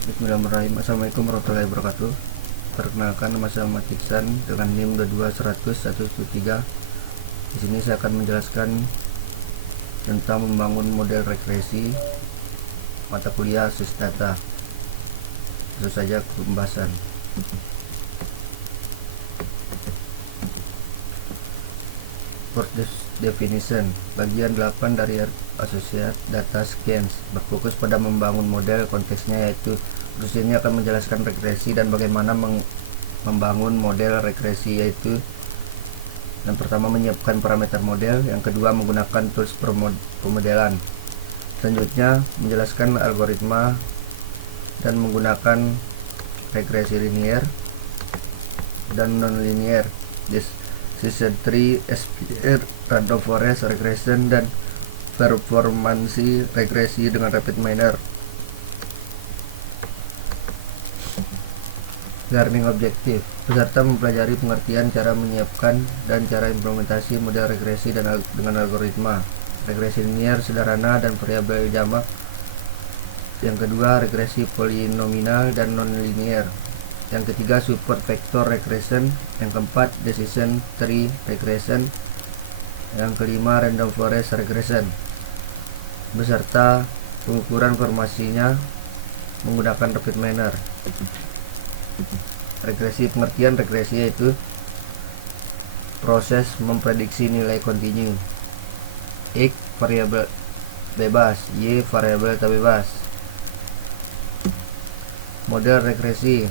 Bismillahirrahmanirrahim. Assalamualaikum warahmatullahi wabarakatuh. Perkenalkan, nama saya Muhammad Iksan dengan NIM 2210113. Di sini saya akan menjelaskan tentang membangun model regresi mata kuliah ASUS Data. Langsung saja ke pembahasan. Course definition bagian 8 dari Associate Data Science berfokus pada membangun model. Konteksnya yaitu terus ini akan menjelaskan regresi dan bagaimana membangun model regresi, yaitu yang pertama menyiapkan parameter model, yang kedua menggunakan tools pemodelan, selanjutnya menjelaskan algoritma dan menggunakan regresi linear dan non-linear, decision tree, SPR, random forest regression, dan performance regresi dengan rapid miner. Learning objective: peserta mempelajari pengertian cara menyiapkan dan cara implementasi model regresi dengan algoritma. Regresi linear sederhana dan variabel jamak. Yang kedua, regresi polinomial dan non-linear. Yang ketiga, support vector regression. Yang keempat, decision tree regression. Yang kelima, random forest regression, beserta pengukuran formasinya menggunakan rapid miner. Regresi pengertian regresi yaitu proses memprediksi nilai kontinu. X variabel bebas, Y variabel tak bebas. Model regresi,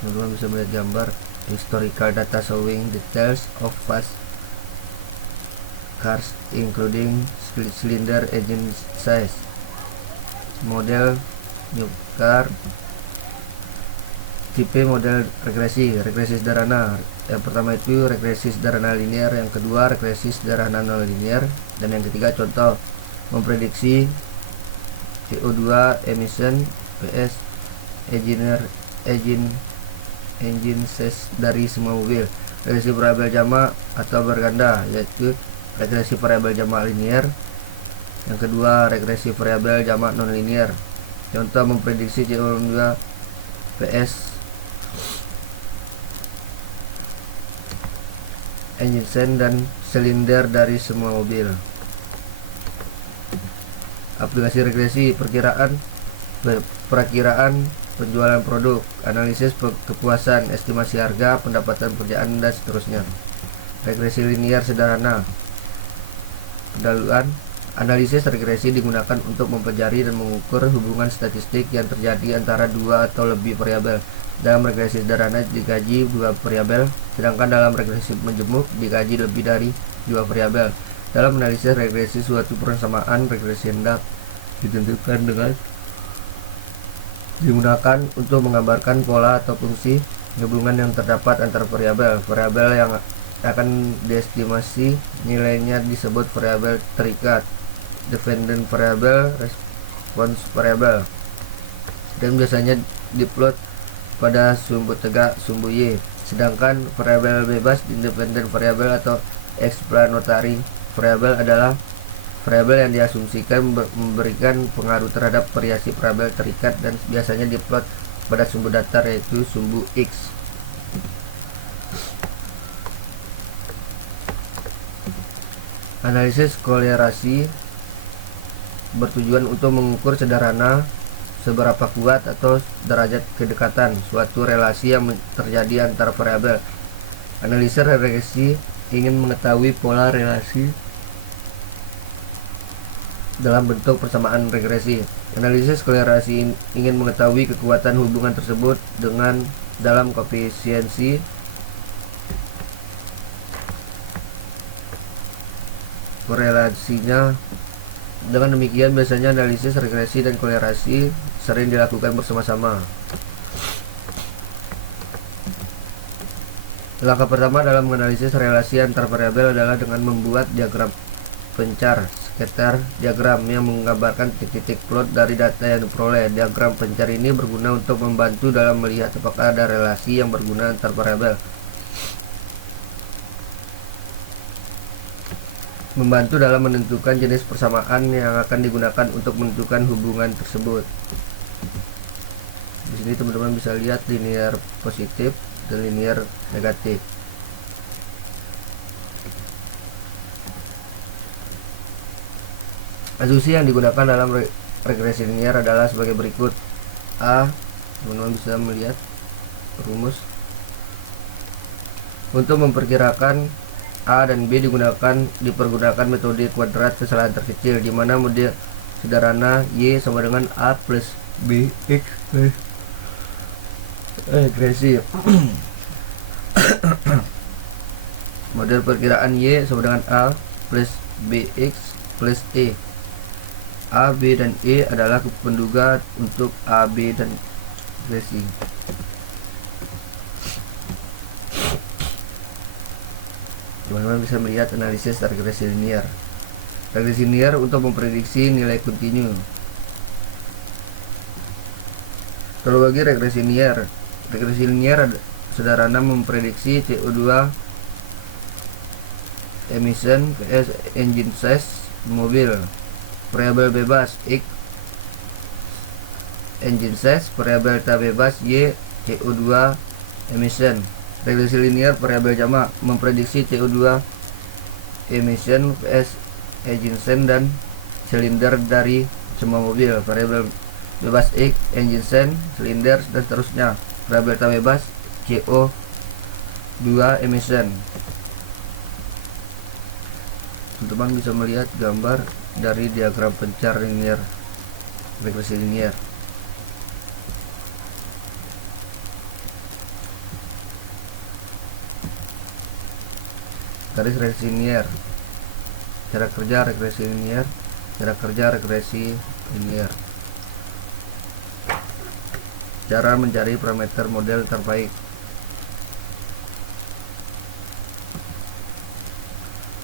teman-teman bisa melihat gambar historical data showing details of fast cars including cylinder engine size. Model new car. Tipe model regresi sederhana. Yang pertama itu regresi sederhana linear, yang kedua regresi sederhana non linear, dan yang ketiga contoh memprediksi CO2 emission PS engine size dari semua mobil. Regresi variabel jamak atau berganda, yaitu regresi variabel jamak linear. Yang kedua regresi variabel jamak non linear. Contoh memprediksi CO2 PS engine size dan silinder dari semua mobil. Aplikasi regresi: perakiraan penjualan produk, analisis kepuasan, estimasi harga, pendapatan pekerjaan, dan seterusnya. Regresi linear sederhana. Pendahuluan: analisis regresi digunakan untuk mempelajari dan mengukur hubungan statistik yang terjadi antara dua atau lebih variabel. Dalam regresi sederhana dikaji dua variabel, sedangkan dalam regresi menjemuk dikaji lebih dari dua variabel. Dalam analisis regresi, suatu persamaan regresi hendak ditentukan dengan digunakan untuk menggambarkan pola atau fungsi hubungan yang terdapat antar variabel. Variabel yang akan diestimasi nilainya disebut variabel terikat, dependent variable, response variable, dan biasanya diplot pada sumbu tegak sumbu Y. Sedangkan variabel bebas, independent variable atau explanatory variable adalah variabel yang diasumsikan memberikan pengaruh terhadap variasi variabel terikat dan biasanya diplot pada sumbu datar, yaitu sumbu X. Analisis kolerasi bertujuan untuk mengukur sederhana seberapa kuat atau derajat kedekatan suatu relasi yang terjadi antara variabel. Analisis regresi ingin mengetahui pola relasi dalam bentuk persamaan regresi. Analisis kolerasi ingin mengetahui kekuatan hubungan tersebut dalam koefisiensi korelasinya. Dengan demikian, biasanya analisis regresi dan kolerasi sering dilakukan bersama-sama. Langkah pertama dalam menganalisis relasi antar variabel adalah dengan membuat diagram pencar, scatter diagram, yang menggambarkan titik-titik plot dari data yang diperoleh. Diagram pencar ini berguna untuk membantu dalam melihat apakah ada relasi yang berguna antar variabel. Membantu dalam menentukan jenis persamaan yang akan digunakan untuk menentukan hubungan tersebut. Di sini teman-teman bisa lihat linear positif dan linear negatif. Asumsi yang digunakan dalam regresi linear adalah sebagai berikut. A, teman-teman bisa melihat rumus. Untuk memperkirakan A dan B dipergunakan metode kuadrat kesalahan terkecil, di mana model sederhana Y sama dengan A plus B X plus regresi. Model perkiraan Y sama dengan A plus BX plus E. A, B, dan E adalah penduga untuk A, B, dan regresi. Teman-teman bisa melihat analisis regresi linear. Regresi linear untuk memprediksi nilai kontinu. Kalau bagi regresi linear sederhana memprediksi CO2 emission vs engine size mobil. Variabel bebas X engine size, variabel tak bebas Y CO2 emission. Regresi linear variabel jamak memprediksi CO2 emission vs engine size dan silinder dari semua mobil. Variabel bebas X engine size, silinder, dan seterusnya. Variabel tak bebas CO2 emission. Teman-teman bisa melihat gambar dari diagram pencar linear regresi linear. Garis regresi linear. Cara kerja regresi linear. Cara kerja regresi linear. Cara mencari parameter model terbaik.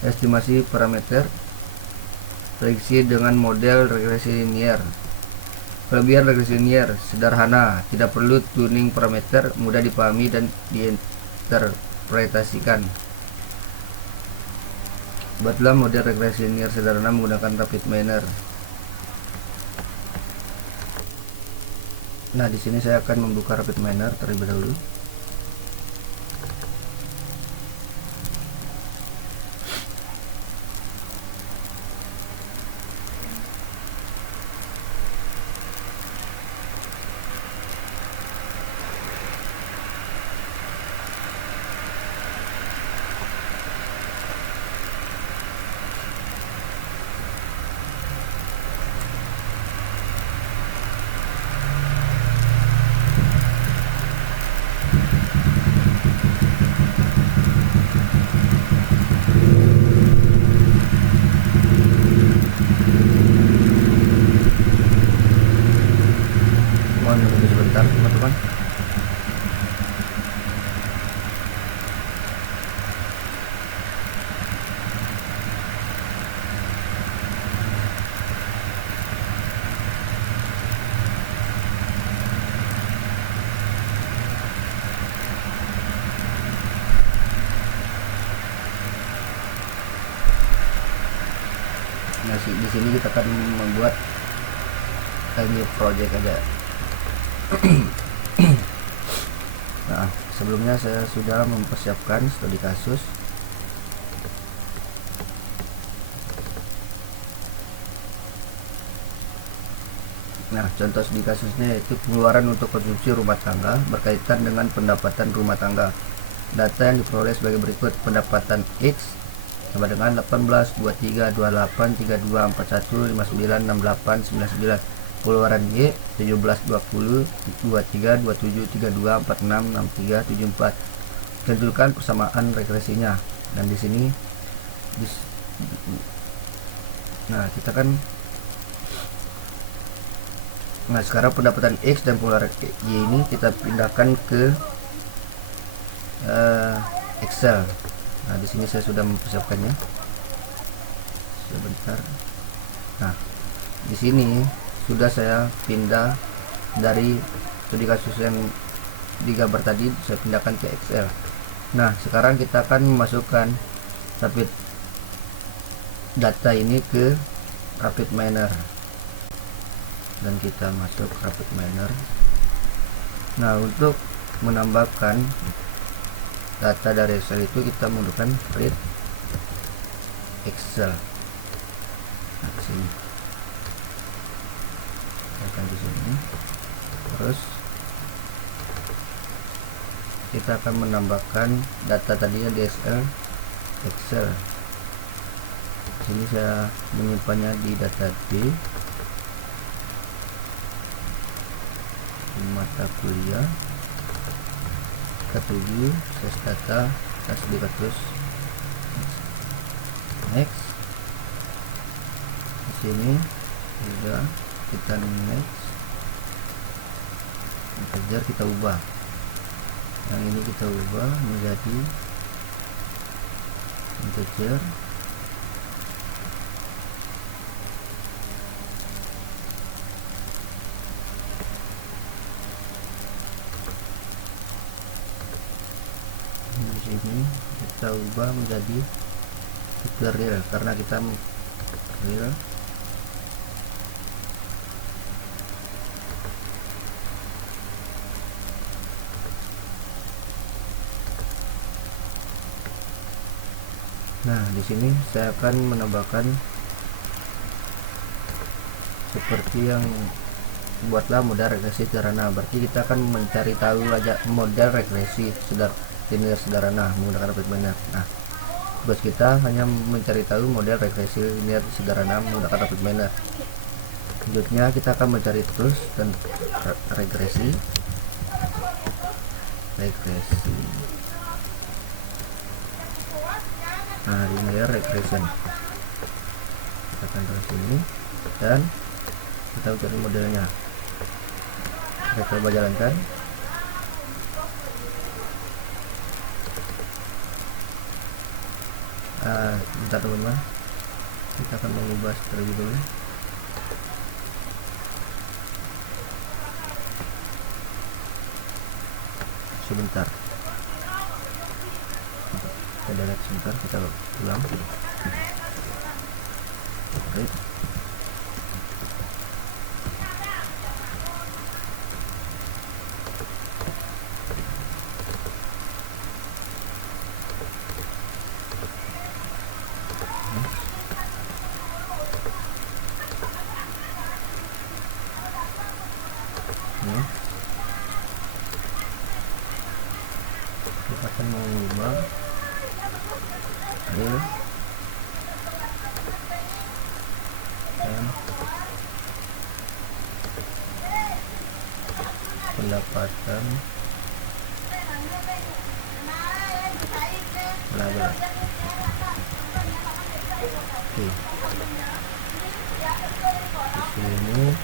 Estimasi parameter prediksi dengan model regresi linear. Kelebihan regresi linear sederhana, tidak perlu tuning parameter, mudah dipahami dan diinterpretasikan. Buatlah model regresi linear sederhana menggunakan rapid miner. Nah, di sini saya akan membuka rapid miner terlebih dahulu. Mohon menunggu sebentar teman-teman. Nah, di sini kita akan membuat new project aja. Nah, sebelumnya saya sudah mempersiapkan studi kasus. Nah, contoh studi kasusnya yaitu pengeluaran untuk konsumsi rumah tangga berkaitan dengan pendapatan rumah tangga. Data yang diperoleh sebagai berikut: pendapatan X sama dengan 18, 23, 28, 32, 41, 59, 68, 99. Pengeluaran Y 17, 20, 23, 27, 32, 46, 63, 74. Tentukan persamaan regresinya. Dan di sini nah, kita kan sekarang pendapatan X dan pengeluaran Y ini kita pindahkan ke Excel. Nah, di sini saya sudah mempersiapkannya. Sebentar. Nah, di sini sudah saya pindah dari studi kasus yang digambar tadi, saya pindahkan ke Excel. Nah, sekarang kita akan memasukkan rapid data ini ke rapid miner, dan kita masuk rapid miner. Nah, untuk menambahkan data dari Excel itu kita menggunakan read Excel. Nah, di sini akan di sini, terus kita akan menambahkan data tadinya di Excel. Di sini saya menyimpannya di data B, di mata kuliah, kita tuju ses data, kita terus next. Di sini juga kita next, integer kita ubah, yang ini kita ubah menjadi integer. Di sini kita ubah menjadi super real karena kita real. Nah, di sini saya akan menambahkan seperti yang buatlah model regresi sederhana. Berarti kita akan mencari tahu aja model regresi linear sederhana menggunakan objek miner. Nah, tugas kita hanya mencari tahu model regresi linear sederhana menggunakan objek miner. Selanjutnya kita akan mencari terus dan regresi. Nah, linear regression kita akan ke sini dan kita cari modelnya. Kita coba jalankan. Bentar teman-teman, kita akan mengubah terlebih dulu. Sebentar, kita delete sebentar, kita ulang. Oke. Kita akan mengubah real dan pendapatan label. Oke, di sini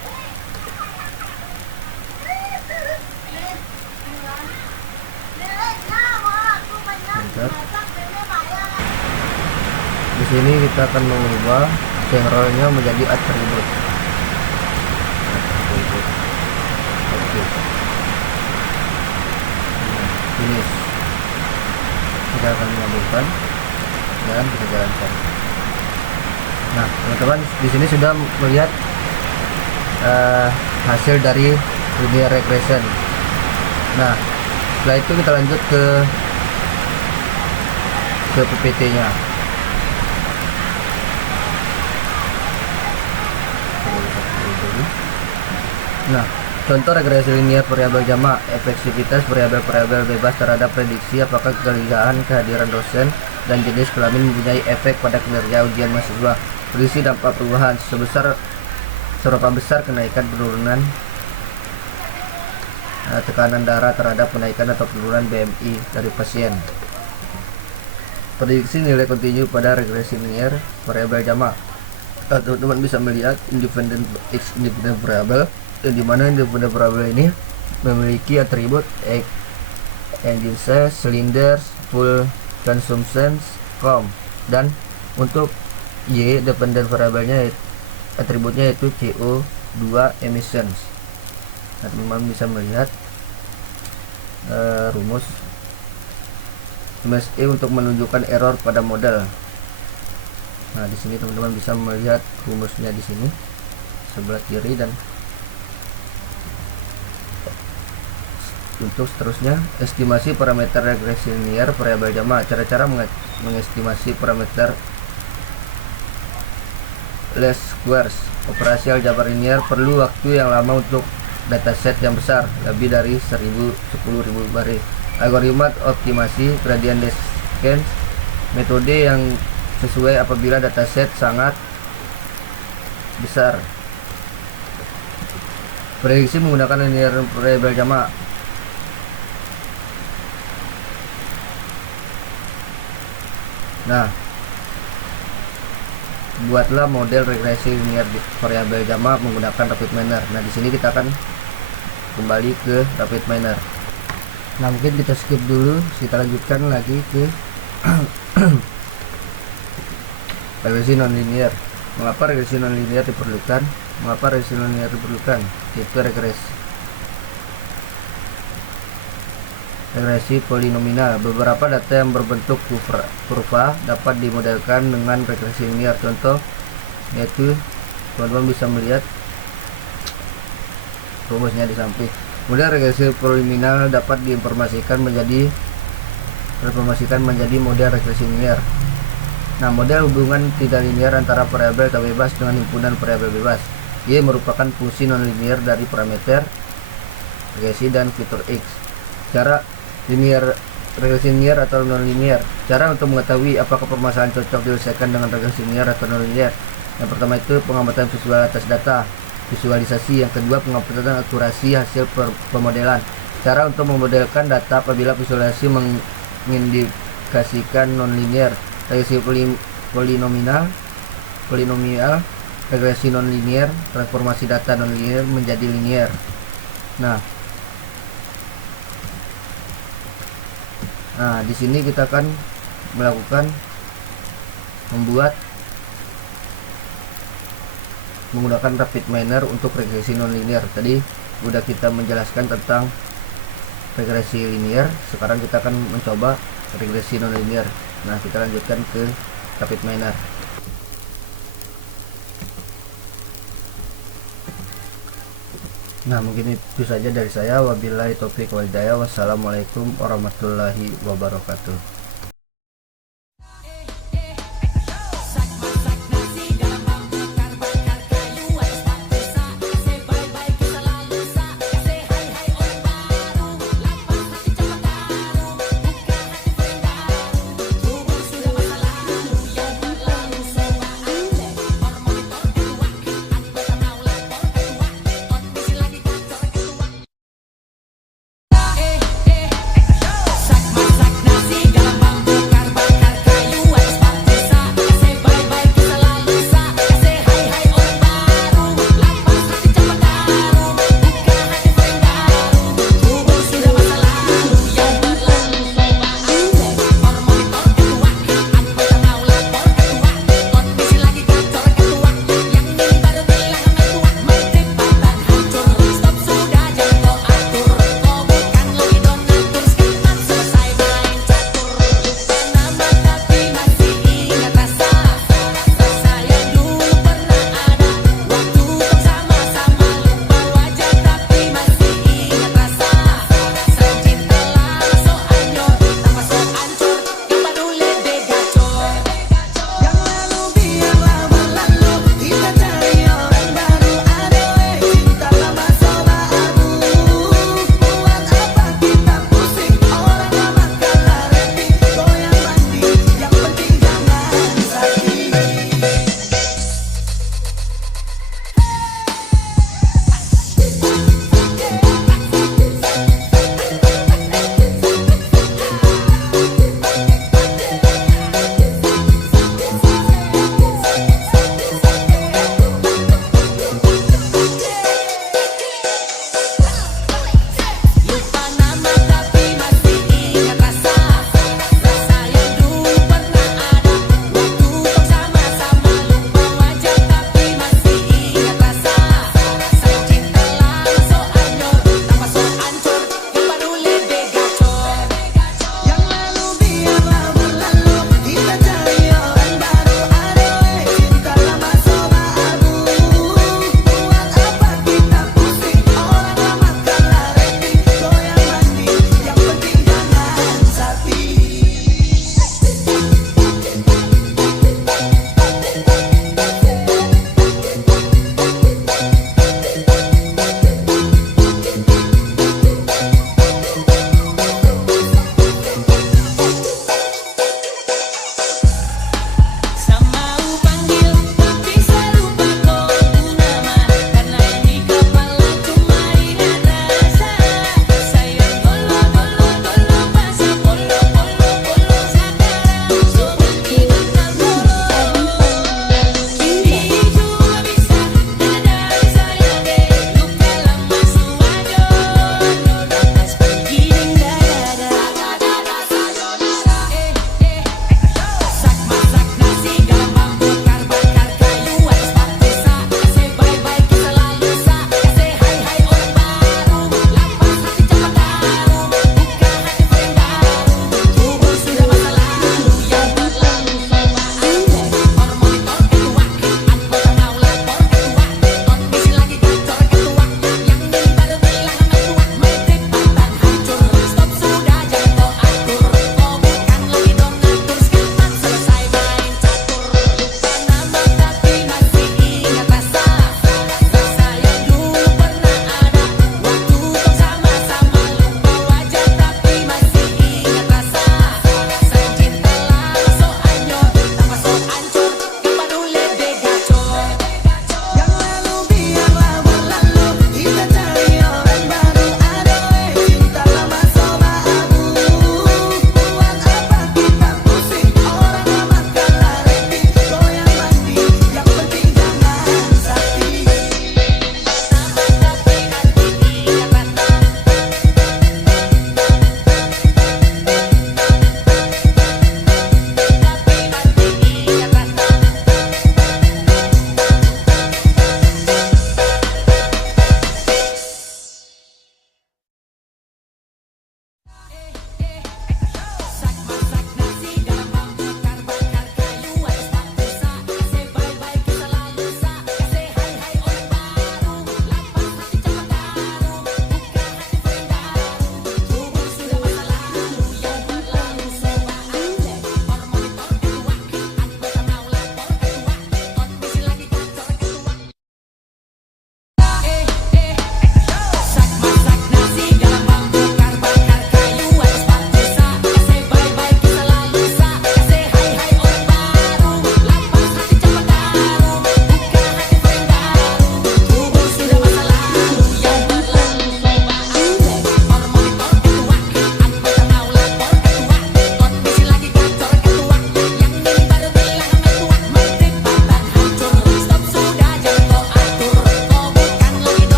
bentar. Di sini kita akan mengubah generalnya menjadi atribut. Oke. Finish. Kita akan mengabulkan dan kita jalankan. Nah, teman-teman, di sini sudah melihat hasil dari linear regression. Nah, setelah itu kita lanjut ke PPT-nya. Nah, contoh regresi linear variabel jamak, efektivitas variabel-variabel bebas terhadap prediksi apakah kehadiran dosen dan jenis kelamin mempunyai efek pada kinerja ujian mahasiswa. Prediksi dampak perubahan seberapa besar kenaikan penurunan tekanan darah terhadap kenaikan atau penurunan BMI dari pasien. Prediksi nilai kontinu pada regresi linear variabel jamak. Teman-teman bisa melihat independent variable, yang dimana independent variable ini memiliki atribut engine size, cylinders, full consumption, dan untuk Y dependent variabelnya atributnya yaitu CO2 emissions. Nah, teman-teman bisa melihat rumus MSE untuk menunjukkan error pada model. Nah, di sini teman-teman bisa melihat rumusnya di sini sebelah kiri dan Untuk seterusnya, estimasi parameter regresi linear variabel jama. Cara-cara mengestimasi parameter least squares operasi aljabar linear perlu waktu yang lama untuk dataset yang besar, lebih dari 10.000 baris. Algoritma optimasi gradient descent, metode yang sesuai apabila dataset sangat besar. Prediksi menggunakan linear variabel jama. Nah, buatlah model regresi linear variabel jama menggunakan rapid miner. Nah, di sini kita akan kembali ke rapid miner. Nah, mungkin kita skip dulu, kita lanjutkan lagi ke regresi nonlinear. Mengapa regresi nonlinear diperlukan? Itu regresi polinominal. Beberapa data yang berbentuk kurva dapat dimodelkan dengan regresi linear. Contoh yaitu teman-teman bisa melihat rumusnya di samping. Model regresi polinominal dapat diinformasikan menjadi model regresi linear. Nah, model hubungan tidak linear antara variabel tak bebas dengan himpunan variabel bebas. Y merupakan fungsi nonlinear dari parameter regresi dan fitur X. Cara linear, regresi linear atau nonlinear. Cara untuk mengetahui apakah permasalahan cocok diselesaikan dengan regresi linear atau nonlinear. Yang pertama itu pengamatan visual atas data, visualisasi. Yang kedua pengamatan akurasi hasil pemodelan. Cara untuk memodelkan data apabila visualisasi mengindikasikan nonlinear. Regresi polinomial, regresi nonlinear, transformasi data nonlinear menjadi linear. Nah, di sini kita akan menggunakan rapid miner untuk regresi nonlinear. Tadi udah kita menjelaskan tentang regresi linear, sekarang kita akan mencoba regresi nonlinear. Nah, kita lanjutkan ke rapid miner. Nah, mungkin itu saja dari saya. Wabillahi taufiq wal hidayah. Wassalamualaikum warahmatullahi wabarakatuh.